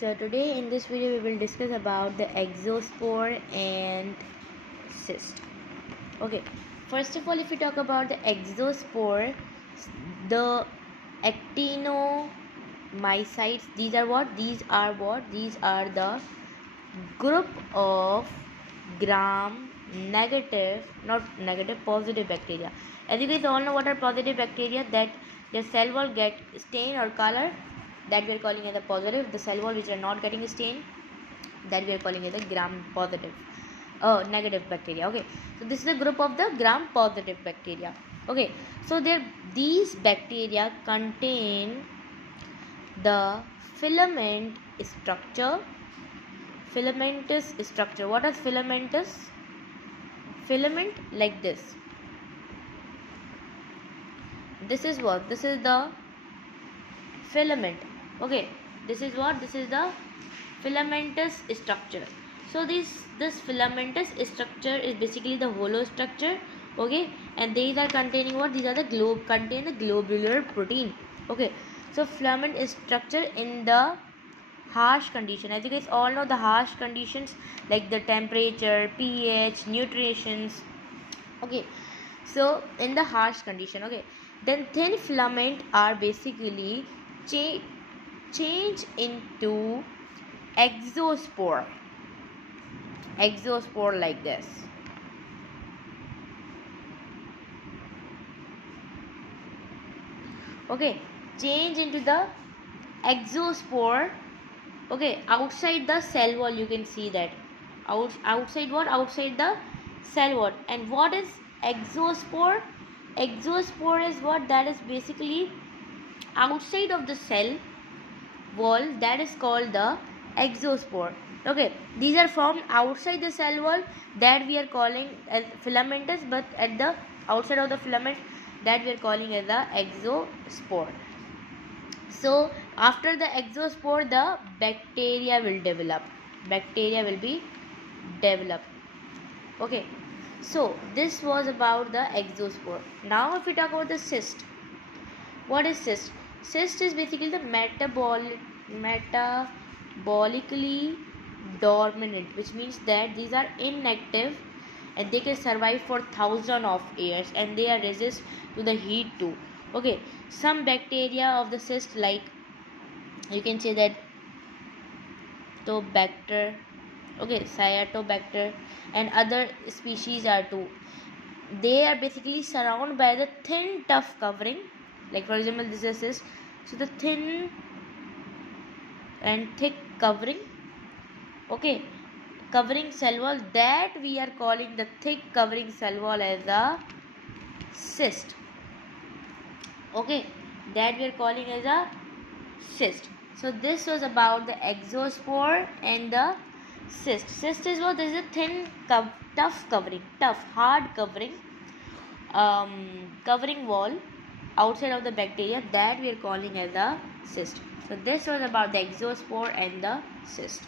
So today in this video we will discuss about the exospore and cyst. Okay, first of all, if we talk about the exospore, the actinomycetes, these are what? These are the group of gram negative, not negative, positive bacteria. As you guys all know, what are positive bacteria? That the cell wall get stain or color, that we are calling as a positive. The cell wall which are not getting stain, that we are calling as a gram positive, negative bacteria. Okay, so this is a group of the gram positive bacteria. Okay, so these bacteria contain the filament structure. Filamentous structure. What is filamentous? Filament like this. This is what? This is the filament. Okay, this is what? This is the filamentous structure. So this filamentous structure is basically the hollow structure. Okay, and these are containing what? These are the contain the globular protein. Okay, so filament is structure in the harsh condition. As you guys all know, the harsh conditions like the temperature, pH, nutritions. Okay, so in the harsh condition, okay, then thin filament are basically change into exospore like this. Okay, change into the exospore. Okay, outside the cell wall you can see that. Outside what? Outside the cell wall. And what is exospore? Exospore is what? That is basically outside of the cell wall, that is called the exospore. Okay, these are formed outside the cell wall, that we are calling as filamentous, but at the outside of the filament, that we are calling as the exospore. So after the exospore, the bacteria will develop. Bacteria will be developed. Okay, so this was about the exospore. Now if we talk about the cyst, what is cyst? Cyst is basically the metabolically dormant, which means that these are inactive and they can survive for thousands of years, and they are resist to the heat too. Okay, some bacteria of the cyst, like you can say that Tobacter, okay, Cyatobacter, and other species are too. They are basically surrounded by the thin tough covering, like for example this is cyst. So the thin and thick covering, okay, covering cell wall, that we are calling the thick covering cell wall as the cyst. Okay, that we are calling as a cyst. So this was about the exospore and the cyst. Cyst is what? This is a thin tough covering, tough hard covering, covering wall outside of the bacteria, that we are calling as a cyst. So this was about the exospore and the cyst.